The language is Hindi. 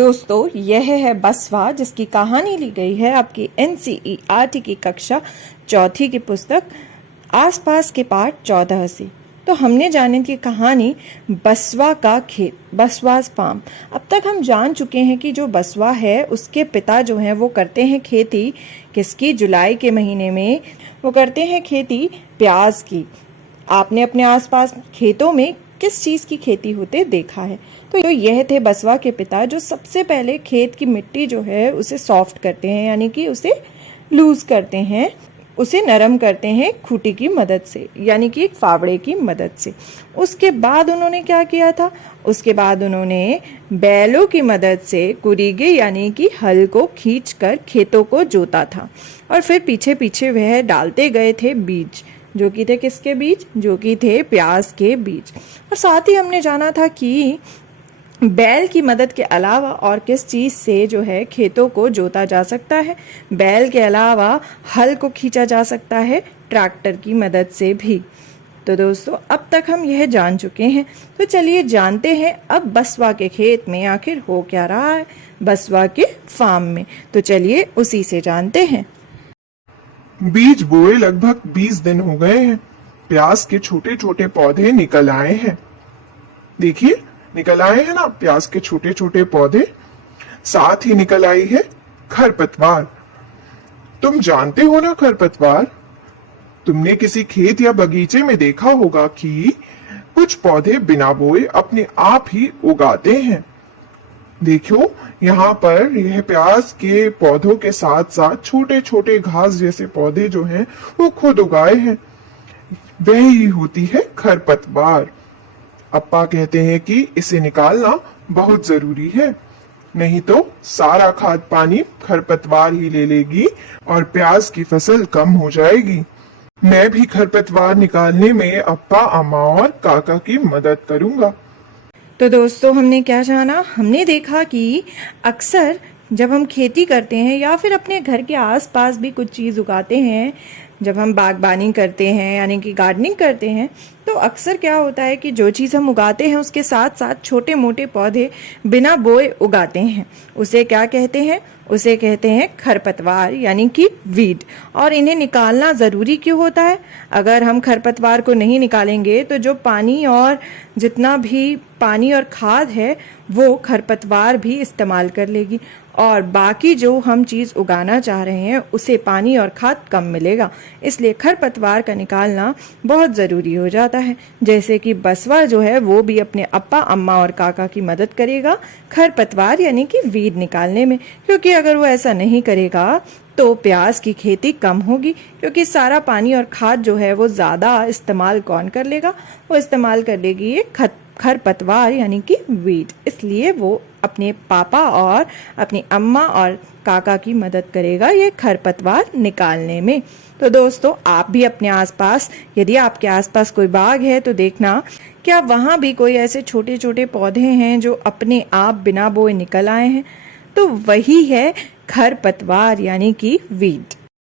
दोस्तों, यह है बसवा, जिसकी कहानी ली गई है आपकी NCERT की कक्षा चौथी की पुस्तक आसपास के पाठ 14 से। तो हमने जाने की कहानी बसवा का खेत, बसवास फार्म। अब तक हम जान चुके हैं कि जो बसवा है उसके पिता जो हैं वो करते हैं खेती किसकी, जुलाई के महीने में वो करते हैं खेती प्याज की। आपने अपने आसपास खेतों में किस चीज की खेती होते देखा है? तो यह थे बसवा के पिता, जो सबसे पहले खेत की मिट्टी जो है उसे सॉफ्ट करते हैं, यानी कि उसे लूज करते हैं, उसे नरम करते हैं खूंटी की मदद से, यानी कि एक फावड़े की मदद से। उसके बाद उन्होंने क्या किया था? उसके बाद उन्होंने बैलों की मदद से कुरीगे यानी कि हल को खींचकर खेतों को जोता था, और फिर पीछे पीछे वह डालते गए थे बीज, जो कि थे किसके बीज? जो कि थे प्याज के बीज। और साथ ही हमने जाना था कि बैल की मदद के अलावा और किस चीज से जो है खेतों को जोता जा सकता है। बैल के अलावा हल को खींचा जा सकता है ट्रैक्टर की मदद से भी। तो दोस्तों, अब तक हम यह जान चुके हैं, तो चलिए जानते हैं अब बसवा के खेत में आखिर हो क्या रहा है, बसवा के फार्म में। तो चलिए उसी से जानते हैं। बीज बोए लगभग 20 दिन हो गए हैं। प्याज के छोटे छोटे पौधे निकल आए हैं। देखिए, निकल आए हैं ना प्याज के छोटे छोटे पौधे। साथ ही निकल आई है खरपतवार। तुम जानते हो ना खरपतवार? तुमने किसी खेत या बगीचे में देखा होगा कि कुछ पौधे बिना बोए अपने आप ही उगाते हैं। देखो, यहाँ पर यह प्याज के पौधों के साथ साथ छोटे छोटे घास जैसे पौधे जो हैं वो खुद उगाए हैं। वही होती है खरपतवार। अप्पा कहते हैं कि इसे निकालना बहुत जरूरी है, नहीं तो सारा खाद पानी खरपतवार ही ले लेगी और प्याज की फसल कम हो जाएगी। मैं भी खरपतवार निकालने में अप्पा, अम्मा और काका की मदद करूंगा। तो दोस्तों, हमने क्या जाना? हमने देखा कि अक्सर जब हम खेती करते हैं या फिर अपने घर के आसपास भी कुछ चीज़ उगाते हैं, जब हम बागबानी करते हैं यानी कि गार्डनिंग करते हैं, तो अक्सर क्या होता है कि जो चीज़ हम उगाते हैं उसके साथ साथ छोटे मोटे पौधे बिना बोए उगाते हैं। उसे क्या कहते हैं? उसे कहते हैं खरपतवार, यानी कि वीड। और इन्हें निकालना ज़रूरी क्यों होता है? अगर हम खरपतवार को नहीं निकालेंगे तो जो पानी और जितना भी पानी और खाद है वो खरपतवार भी इस्तेमाल कर लेगी, और बाकी जो हम चीज़ उगाना चाह रहे हैं उसे पानी और खाद कम मिलेगा। इसलिए खरपतवार का निकालना बहुत ज़रूरी हो जाता है। जैसे कि बसवा जो है वो भी अपने अप्पा, अम्मा और काका की मदद करेगा खरपतवार यानी कि वीड निकालने में, क्योंकि अगर वो ऐसा नहीं करेगा तो प्याज की खेती कम होगी, क्योंकि सारा पानी और खाद जो है वो ज़्यादा इस्तेमाल कौन कर लेगा? वो इस्तेमाल कर लेगी ये खरपतवार यानी कि वीड। इसलिए वो अपने पापा और अपनी अम्मा और काका की मदद करेगा ये खरपतवार निकालने में। तो दोस्तों, आप भी अपने आसपास, यदि आपके आसपास कोई बाग है तो देखना क्या वहाँ भी कोई ऐसे छोटे छोटे पौधे हैं जो अपने आप बिना बोए निकल आए हैं। तो वही है खरपतवार यानी कि वीड।